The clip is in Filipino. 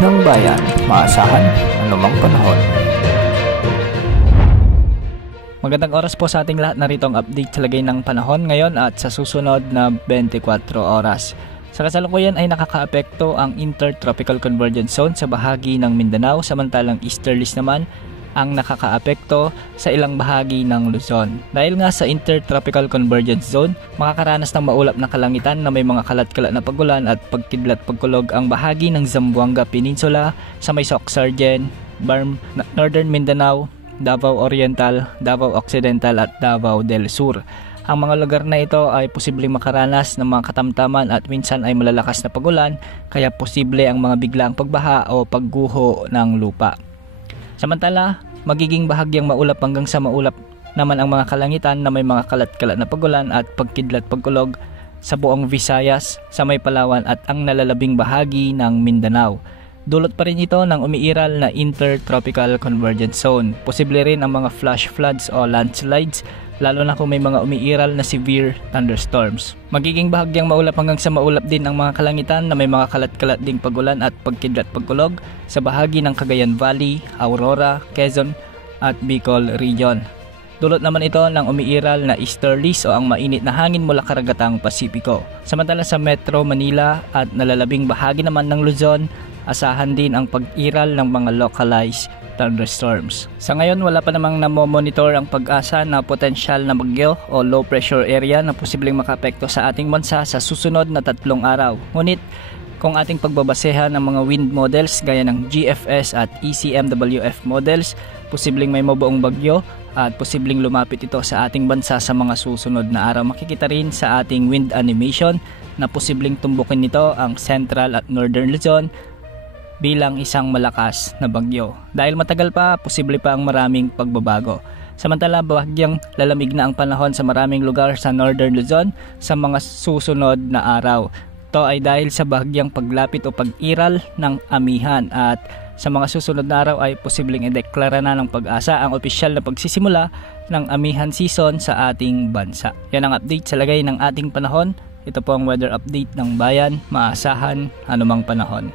ng bayan, maasahan anumang panahon. Magandang oras po sa ating lahat, narito ang update sa lagay ng panahon ngayon at sa susunod na 24 oras. Sa kasalukuyan ay nakakaapekto ang Intertropical Convergence Zone sa bahagi ng Mindanao, samantalang easterlies naman ang nakakaapekto sa ilang bahagi ng Luzon. Dahil nga sa Intertropical Convergence Zone, makakaranas ng maulap na kalangitan na may mga kalat-kalat na pagulan at pagkidlat pagkulog ang bahagi ng Zamboanga Peninsula sa may Soc-Sargen, Barm, Northern Mindanao, Davao Oriental, Davao Occidental at Davao del Sur. Ang mga lugar na ito ay posibleng makaranas ng mga katamtaman at minsan ay malalakas na pagulan, kaya posible ang mga biglaang pagbaha o pagguho ng lupa. Samantala, magiging bahagyang maulap hanggang sa maulap naman ang mga kalangitan na may mga kalat-kalat na pagulan at pagkidlat pagkulog sa buong Visayas, sa may Palawan at ang nalalabing bahagi ng Mindanao. Dulot pa rin ito ng umiiral na Intertropical Convergence Zone. Posible rin ang mga flash floods o landslides, lalo na kung may mga umiiral na severe thunderstorms. Magiging bahagyang maulap hanggang sa maulap din ang mga kalangitan na may mga kalat-kalat ding pagulan at pagkidlat pagkulog sa bahagi ng Cagayan Valley, Aurora, Quezon at Bicol Region. Dulot naman ito ng umiiral na easterlies o ang mainit na hangin mula karagatang Pasipiko. Samantala sa Metro Manila at nalalabing bahagi naman ng Luzon, asahan din ang pag-iral ng mga localized thunderstorms. Sa ngayon, wala pa namang namomonitor ang Pag-asa na potensyal na bagyo o low pressure area na posibleng makaapekto sa ating bansa sa susunod na 3 araw. Ngunit, kung ating pagbabasehan ng mga wind models gaya ng GFS at ECMWF models, posibleng may mabuong bagyo at posibleng lumapit ito sa ating bansa sa mga susunod na araw. Makikita rin sa ating wind animation na posibleng tumbukin nito ang Central at Northern Luzon bilang isang malakas na bagyo. Dahil matagal pa, posible pa ang maraming pagbabago. Samantala, bahagyang lalamig na ang panahon sa maraming lugar sa Northern Luzon sa mga susunod na araw. Ito ay dahil sa bahagyang paglapit o pag-iral ng amihan at sa mga susunod na araw ay posibleng ideklara na ng Pag-asa ang opisyal na pagsisimula ng amihan season sa ating bansa. Yan ang update sa lagay ng ating panahon. Ito po ang weather update ng bayan, maasahan anumang panahon.